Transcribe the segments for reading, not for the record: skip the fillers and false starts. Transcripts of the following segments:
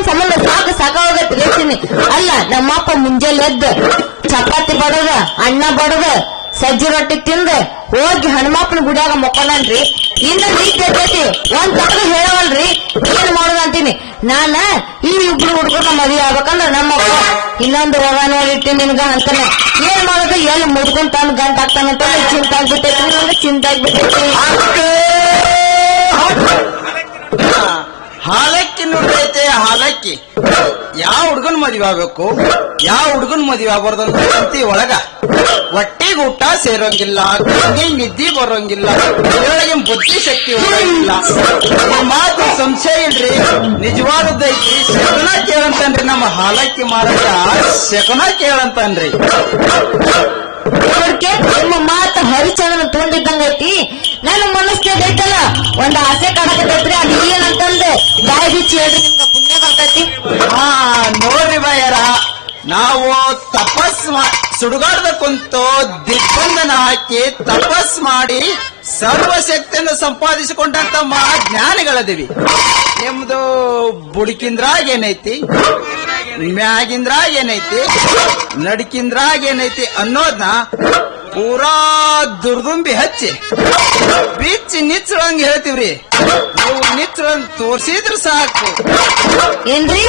ನನ್ ಸಂಬಂಧ ಸಾಕಾಗತ್ತೆ ಹೇಳ್ತೀನಿ. ಅಲ್ಲ ನಮ್ಮಪ್ಪ ಮುಂಜಾನೆ ಎದ್ದ ಚಪಾತಿ ಬಡದ ಅನ್ನ ಬಡದ ಸಜ್ಜಿ ರೊಟ್ಟಿ ತಿಂದ ಹೋಗಿ ಹನುಮಪ್ಪನ ಗುಡಿಯಾಗ ಮಕ್ಕೊಂಡ್ರಿ. ಇನ್ನ ನೀತಿ ಇರ್ತೈತಿ ಒಂದ್ ತಪ್ಪು ಹೇಳವಲ್ರಿ, ಏನ್ ಮಾಡೋದು ಅಂತೀನಿ. ನಾನ ಈ ಇಬ್ರು ಹುಡ್ಕೊಂಡ ಮದುವೆ ಆಗ್ಬೇಕಂದ್ರ ನಮ್ಮಪ್ಪ ಇನ್ನೊಂದು ಹೋಗ ನೋಡಿಟ್ಟಿ ನಿನ್ಗ ಅಂತಾನೆ. ಏನ್ ಮಾಡೋದು ಎಲ್ಲಿ ಮುಡ್ಕೊಂಡ್ ತಂದ್ ಗಂಟ ಆಗ್ತಾನಂತ ಚಿಂತೆ ಆಗ್ಬಿಟ್ಟೈತಿ, ನಂಗೆ ಚಿಂತೆ ಆಗ್ಬಿಟ್ಟೈತಿ. ಹಾಲಕ್ಕಿ ನೋಡೈತೆ ಹಾಲಕ್ಕಿ. ಯಾವ ಹುಡುಗನ್ ಮದ್ವೆ ಆಗ್ಬೇಕು, ಯಾವ ಹುಡುಗನ್ ಮದ್ವೆ ಆಗ್ಬಾರ್ದು ಅಂತ ಒಳಗ ಹೊಟ್ಟೆಗೆ ಊಟ ಸೇರೋಂಗಿಲ್ಲ, ಕಣ್ಣಿಗೆ ನಿದ್ದಿ ಬರೋಂಗಿಲ್ಲ, ಬೆಳಗ್ಗೆ ಬುದ್ಧಿ ಶಕ್ತಿ ಬರೋಂಗಿಲ್ಲ. ಮಾತು ಸಂಶಯ ಇಲ್ರಿ, ನಿಜವಾದದ್ದೈತಿ. ಶಕುನ ಕೇಳಂತನ್ರಿ ನಮ್ಮ ಹಾಲಕ್ಕಿ ಮಾರಾಟ, ಶಕುನ ಕೇಳಂತನ್ರಿ. ನಿಮ್ಮ ಮಾತು ಹರಿಚಂದ್ರನ ತೊಗೊಂಡಿದ್ದಂಗೈತಿ. ನನ್ನ ಮನಸ್ಸಿನಾಗ ಐತಲ್ಲ ಒಂದ್ ಆಸೆ ಕಾಡಕತ್ತೈತ್ರಿ, ಅದು ಏನಂತಂದು ಬಾಯಿ ಬಿಚ್ಚಿ ಹೇಳ್ರಿ, ನಿಮ್ಗ ಪುಣ್ಯ ಬರ್ತೈತಿ. ನೋಡ್ರಿ ಬಾಯರ, ನಾವು ಸುಡುಗಾಡದ ಕುಂತು ದಿಗ್ಬಂಧನ ಹಾಕಿ ತಪಸ್ ಮಾಡಿ ಸರ್ವಶಕ್ತಿಯನ್ನು ಸಂಪಾದಿಸಿಕೊಂಡಂತ ಮಹಾ ಜ್ಞಾನಿಗಳದಿವಿ. ನಿಮ್ದು ಬುಡಕಿಂದ್ರಾಗ ಏನೈತಿ, ಮ್ಯಾಗಿಂದ್ರಾಗ ಏನೈತಿ, ನಡಕಿಂದ್ರಾಗ ಏನೈತಿ ಅನ್ನೋದ್ನ ಪೂರಾ ದುರ್ದುಂಬಿ ಹಚ್ಚಿ ಬಿಚ್ಚಿ ನಿಚ್ಚಳಂಗ್ ಹೇಳ್ತೀವ್ರಿ. ನೀವು ನಿಚ್ಚಳಂಗ್ ತೋರ್ಸಿದ್ರ ಸಾಕು. ಏನ್ರಿ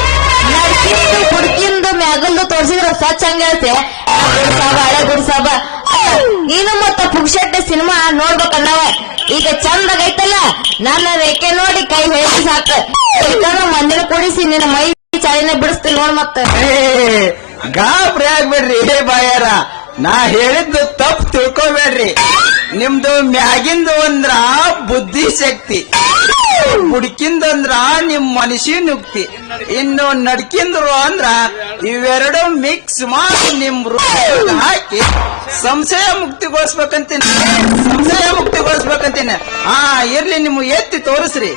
ನಡ್ಕಿಂದು ಹುಡ್ಕಿಂದು ಮ್ಯಾಗಲ್ದು ತೋರ್ಸಿದ್ರ ಸ್ವಚ್ಛ ಹಂಗ ಹೇಳ್ತೆ. ಗುಡ್ಸಾಬ ಹಳೆ ಗುಡ್ಸಾಬ ನೀನು ಮತ್ತ ಪುಕ್ಷಟ್ಟೆ ಸಿನಿಮಾ ನೋಡ್ಬೇಕನ್ನವ. ಈಗ ಚಂದಾಗೈತಲ್ಲ ನನ್ನ ರೇಖೆ ನೋಡಿ ಕೈ ಹೇಳಿ ಸಾಕು. ಮಂದಿರ ಕೊಡಿಸಿ ನಿನ್ನ ಮೈ ಚಾಳಿನ ಬಿಡಿಸ್ತೀನಿ ನೋಡ್. ಮತ್ತೆ ಗಾಬ್ರಿ ಆಗ್ಬೇಡ್ರಿ ಬಾಯಾರ, ನಾ ಹೇಳಿದ್ದು ತಪ್ಪು ತಿಳ್ಕೊಬೇಡ್ರಿ. ನಿಮ್ದು ಮ್ಯಾಗಿಂದು ಅಂದ್ರ ಬುದ್ಧಿ ಶಕ್ತಿ, ಬುಡ್ಕಿಂದು ಅಂದ್ರ ನಿಮ್ ಮನುಷ್ಯನುಕ್ತಿ, ಇನ್ನು ನಡ್ಕಿಂದ್ರು ಅಂದ್ರ ಇವೆರಡು ಮಿಕ್ಸ್ ಮಾಡಿ ನಿಮ್ ರೂಪ ಹಾಕಿ ಸಂಶಯ ಮುಕ್ತಿಗೊಳಿಸ್ಬೇಕಂತೀನಿ, ಸಂಶಯ ಮುಕ್ತಿಗೊಳಿಸ್ಬೇಕಂತೀನಿ. ಇರ್ಲಿ, ನಿಮ್ ಎತ್ತಿ ತೋರಿಸ್ರಿ.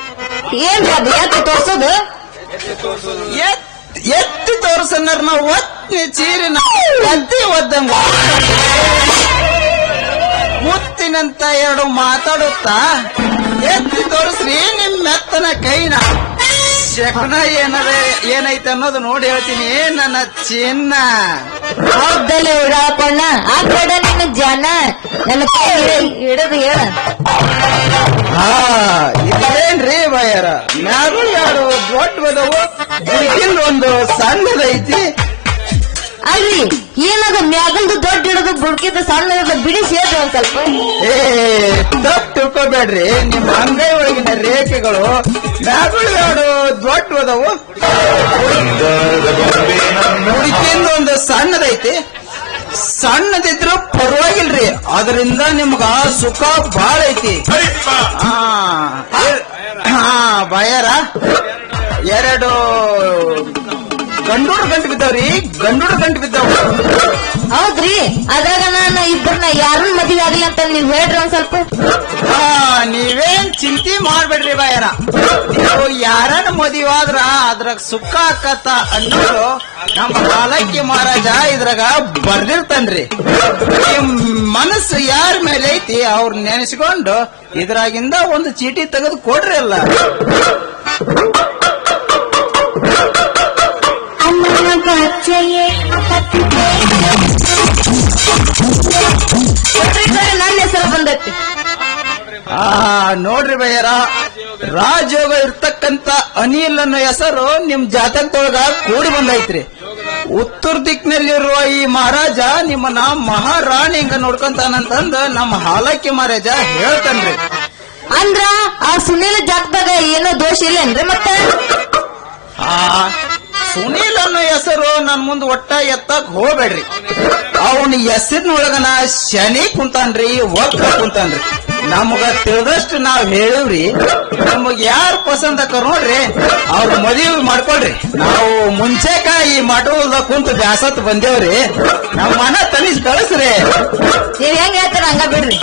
ಏನ್ ಎತ್ತಿ ತೋರ್ಸೋದು? ಎತ್ತಿ ತೋರ್ಸನ್ನಾರ ನಾವು ಒತ್ತಿ ಚೀರಿನ ಎತ್ತಿ ಒದ್ದಂಗ ಮುತ್ತಿನಂತ ಎರಡು ಮಾತಾಡುತ್ತಾ ಎತ್ತಿ ತೋರಿಸ್ರಿ ನಿಮ್ ಮೆತ್ತನ ಕೈನ. ಶಕುನ ಏನೈತೆ ಅನ್ನೋದು ನೋಡಿ ಹೇಳ್ತೀನಿ ನನ್ನ ಚಿನ್ನ. ಹೌದಲ್ಲ ಉಡಾಪಣ್ಣ ಆ ಕಡೆ ನಿನ್ನ ಜನ ನನ್ನ ಕೈ ಹಿಡಿದು ಹೇಳ. ಇದೇನ್ರಿ ಬಾಯರ, ಮ್ಯಾಗೂ ಎರಡು ದೊಡ್ಡ ಬದವು, ಒಂದು ಸಣ್ಣದೈತಿ. ಅಲ್ರಿ ಏನದ ಮ್ಯಾಗಲ್ದು ದೊಡ್ಡ ಹಿಡಿದು ಬುಡ್ಕಿದ ಸಣ್ಣ ಬಿಡಿಸಿ ಹೇಳ್ರಿ ಒಂದ್ ಸ್ವಲ್ಪ. ತಪ್ಪು ತಿಳ್ಕೊಬೇಡ್ರಿ, ನಿಮ್ಮ ಅಂಗೈ ಒಳಗಿನ ರೇಖೆಗಳು ಮ್ಯಾಗಳು ಎರಡು ದೊಡ್ಡ ಬದವು, ಹುಡುಕಿಂದ ಒಂದು ಸಣ್ಣದೈತಿ. ಸಣ್ಣದಿದ್ರು ಪರವಾಗಿಲ್ರಿ, ಅದರಿಂದ ನಿಮ್ಗ ಸುಖ ಬಾಳ ಐತಿ. ಬಾಯರ ಎರಡು ಗಂಡೂರು ಗಂಟು ಬಿದ್ದಾವ್ರಿ, ಗಂಡೂರು ಗಂಟು ಬಿದ್ದಾವ. ಹೌದ್ರಿ, ಅದಾಗ ನಾನು ಇಬ್ಬರನ್ನ ಯಾರನ್ನ ಮದುವೆ ಆಗಿಲ್ಲ ಅಂತ ನೀವ್ ಹೇಳ್ರಿ ಒಂದ್ ಸ್ವಲ್ಪ. ನೀವೇನ್ ಚಿಂತೆ ಮಾಡ್ಬೇಡ್ರಿ ಬಾಯರ, ನೀವು ಯಾರನ್ನ ಮದುವೆ ಆದ್ರ ಅದ್ರಾಗ ಸುಖ ಆಕತ್ತ ಅನ್ನೋದು ನಮ್ಮ ಹಾಲಕ್ಕಿ ಮಹಾರಾಜ ಇದ್ರಾಗ ಬರ್ದಿರ್ತನ್ರಿ. ನಿಮ್ ಮನಸ್ಸು ಯಾರ ಮೇಲೆ ಐತಿ ಅವ್ರ ನೆನೆಸ್ಕೊಂಡು ಇದ್ರಾಗಿಂದ ಒಂದು ಚೀಟಿ ತೆಗೆದು ಕೊಡ್ರಿ ಅಲ್ಲ. ನನ್ನ ಹೆಸರು ಬಂದೈತಿ. ನೋಡ್ರಿ ಬಯ್ಯರ, ರಾಜಯೋಗ ಇರ್ತಕ್ಕಂತ ಅನಿಲ್ ಅನ್ನೋ ಹೆಸರು ನಿಮ್ ಜಾತಕದೊಳಗ ಕೂಡಿ ಬಂದೈತ್ರಿ. ಉತ್ತರ ದಿಕ್ಕಿನಲ್ಲಿರುವ ಈ ಮಹಾರಾಜ ನಿಮ್ಮನ್ನ ಮಹಾರಾಣಿ ಹಿಂಗ ನೋಡ್ಕೊಂತಾನಂತಂದ ನಮ್ಮ ಹಾಲಕ್ಕಿ ಮಹಾರಾಜ ಹೇಳ್ತಾನ್ರಿ. ಅಂದ್ರ ಆ ಸುನೀಲ ಜಾತಕದಾಗ ಏನೋ ದೋಷ ಇಲ್ಲೇನ್ರಿ? ಮತ್ತೆ ಸುನೀಲ್ ಅನ್ನೋ ಹೆಸರು ನನ್ ಮುಂದ್ ಒಟ್ಟ ಎತ್ತಕ್ ಹೋಗ್ಬೇಡ್ರಿ. ಅವನ ಹೆಸರಿನೊಳಗನ ಶನಿ ಕುಂತಾನ್ರಿ, ವಕ್ರ ಕುಂತಾನ್ರಿ. ನಮಗ ತಿಳಿದಷ್ಟು ನಾವ್ ಹೇಳಿವ್ರಿ, ನಮಗ್ ಯಾರು ಪಸಂದ್ ಆಕರ್ ನೋಡ್ರಿ ಅವ್ರ ಮದುವೆ ಮಾಡ್ಕೊಳ್ರಿ. ನಾವು ಮುಂಚೆಕ ಈ ಮಠದ ಕುಂತು ಬ್ಯಾಸತ್ ಬಂದೇವ್ರಿ, ನಮ್ಮ ಮನ ತನಿಸ್ ಕಳಿಸ್ರಿ. ನೀವ್ ಹೆಂಗ್ ಹೇಳ್ತಾರ ಹಂಗ ಬಿಡ್ರಿ.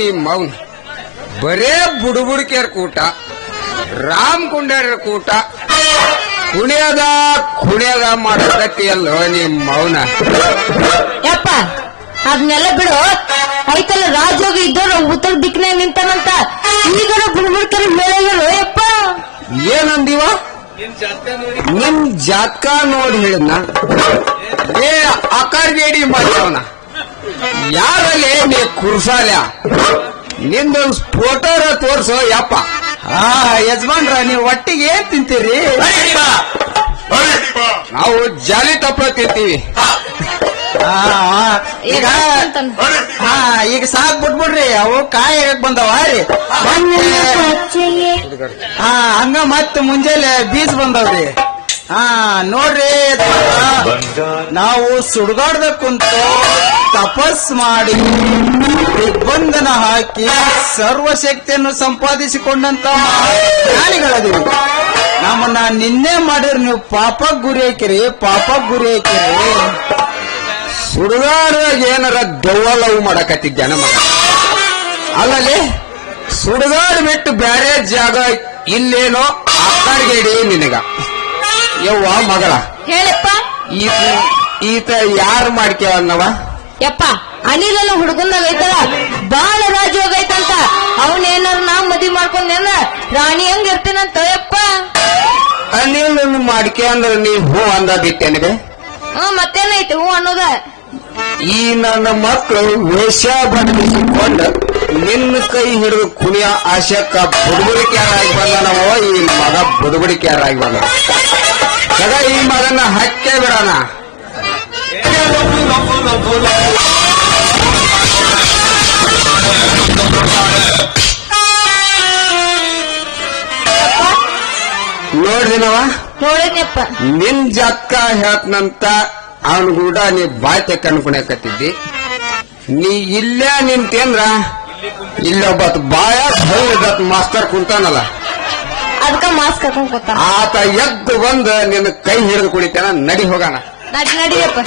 ನಿಮ್ಮ ಅವನು ಬರೇ ಬುಡುಬುಡಿಕೆಯರ್ ಕೂಟ ರಾಮ್ ಕುಂಡೇರ ಕೂಟ ಕುಣಿಯದ ಮಾಡಕತ್ತಿಯಲ್ಲೋ ನಿಮ್ಮ ಅವನ ಯಪ್ಪ ಅದನ್ನೆಲ್ಲ ಬಿಡು. ಐತಲ್ಲ ರಾಜೋಗಿ ಇದ್ದವ್ರು ಉತ್ತರ ದಿಕ್ಕಿನ ನಿಂತಾನಂತ ಈಗ ಬುಡ್ಬುಡ್ಕರ್ ಹೇಳಿದ್ರು ಯಪ್ಪ. ಏನಂದಿವ ನಿಮ್ ಜಾತಕ ನೋಡಿ ಹೇಳಿದ್ನ ಏ ಅಕಾರ್ಬೇಡಿ ಮಾಡ್ಯವನ ಯಾರಲ್ಲಿ ನೀ ಕುರ್ಸಾಲ್ಯ ನಿಂದೊಂದು ಫೋಟೋರ ತೋರ್ಸೋ ಯಪ್ಪ. ಯಜಮಾನ್ರ ನೀವು ಒಟ್ಟಿಗೆ ಏನ್ ತಿಂತೀರಿ? ನಾವು ಜಾಲಿ ತಪ್ಪಲ ತಿಂತೀವಿ. ಈಗ ಈಗ ಸಾಕ್ ಬಿಟ್ಬಿಡ್ರಿ, ಅವು ಕಾಯಿ ಹೇಗಕ್ ಬಂದವ ರೀ. ಹಂಗ ಮತ್ ಮುಂಜಾನೆ ಬೀಜ ಬಂದವ್ರಿ. ನೋಡ್ರಿ ನಾವು ಸುಡ್ಗಾಡ್ದ ಕುಂತು ತಪಸ್ ಮಾಡಿ ದಿಗ್ಬಂಧನ ಹಾಕಿ ಸರ್ವಶಕ್ತಿಯನ್ನು ಸಂಪಾದಿಸಿಕೊಂಡಂತ ಜ್ಞಾನಿಗಳದೀವಿ. ನಮ್ಮನ್ನ ನಿನ್ನೆ ಮಾಡಿರಿ ನೀವು ಪಾಪಕ್ ಗುರಿ ಹಾಕಿರಿ, ಪಾಪಕ್ ಗುರಿ ಹಾಕಿರಿ. ಸುಡುಗಾಡ್ದಾಗ ಏನಾರ ದೆವ್ವಲವು ಮಾಡಕತ್ತಿದ್ದ ಮಗ ಅಲ್ಲಲ್ಲಿ ಸುಡುಗಾಡು ಬಿಟ್ಟು ಬ್ಯಾರೆ ಜಾಗ ಇಲ್ಲೇನೋ ಅಕ್ಕಾರ್ಗೇಡಿ ನಿನಗ ಯವ್ವ ಮಗಳ ಹೇಳಪ್ಪ. ಈತ ಯಾರು ಮಾಡ್ಕೇವನ್ನವ ಯಪ್ಪ ಅನಿಲನ ಹುಡುಗನಾಗ ಐತಲ್ಲ ಬಾಳ ರಾಜಯೋಗ ಐತಂತ. ಅವನೇನಾರ ನಾ ಮದ್ವಿ ಮಾಡ್ಕೊಂಡೇನ ರಾಣಿ ಹಂಗ ಇರ್ತೇನಂತ ಯಪ್ಪ. ಅನಿಲ್ ಮಾಡ್ಕೆ ಅಂದ್ರೆ ನೀ ಹೂ ಅಂದ ಬಿಟ್ಟೇನಿದೆ. ಮತ್ತೇನೈತಿ ಹೂ ಅನ್ನೋದ. ಈ ನನ್ನ ಮಕ್ಕಳು ವೇಷ ಬದಲಿಸಿಕೊಂಡು ನಿನ್ನ ಕೈ ಹಿಡಿದು ಕುಣಿಯ ಆಶಕ್ಕ ಬುಡುಬುಡಿಕೆಯಾರಾಗಿ ಬಂದನವೋ ಈ ಮಗ ಬುಡುಬುಡಿಕೆಯಾರಾಗಿ ಬಂದ. ಸದ ಈ ಮಗನ ಹಕ್ಕೆ ಬಿಡೋಣ. ನೋಡ್ದಿನವ ನೋಡಿದ್ನಪ್ಪ. ನಿನ್ ಜಾತಕ ಹೇಳ್ತನಂತ ಅವನ ಕೂಡ ನೀ ಬಾಯ್ತೆ ಕಣ್ಕೊಣಕತ್ತಿದ್ದಿ. ನೀ ಇಲ್ಲೇ ನಿಂತೇಂದ್ರ ಇಲ್ಲೊಬ್ಬತ್ ಬಾಯ ಮಾಸ್ತರ್ ಕುಂತಾನಲ್ಲ ಅದಕ್ಕ ಮಾಸ್ಕ್ ಹಾಕೊಂಡ್ ಕೂತ. ಆತ ಎದ್ದು ಬಂದು ನಿನ್ನ ಕೈ ಹಿಡಿದು ಕುಡಿತಾನ. ನಡಿ ಹೋಗೋಣ. ನಡಿಯಪ್ಪ.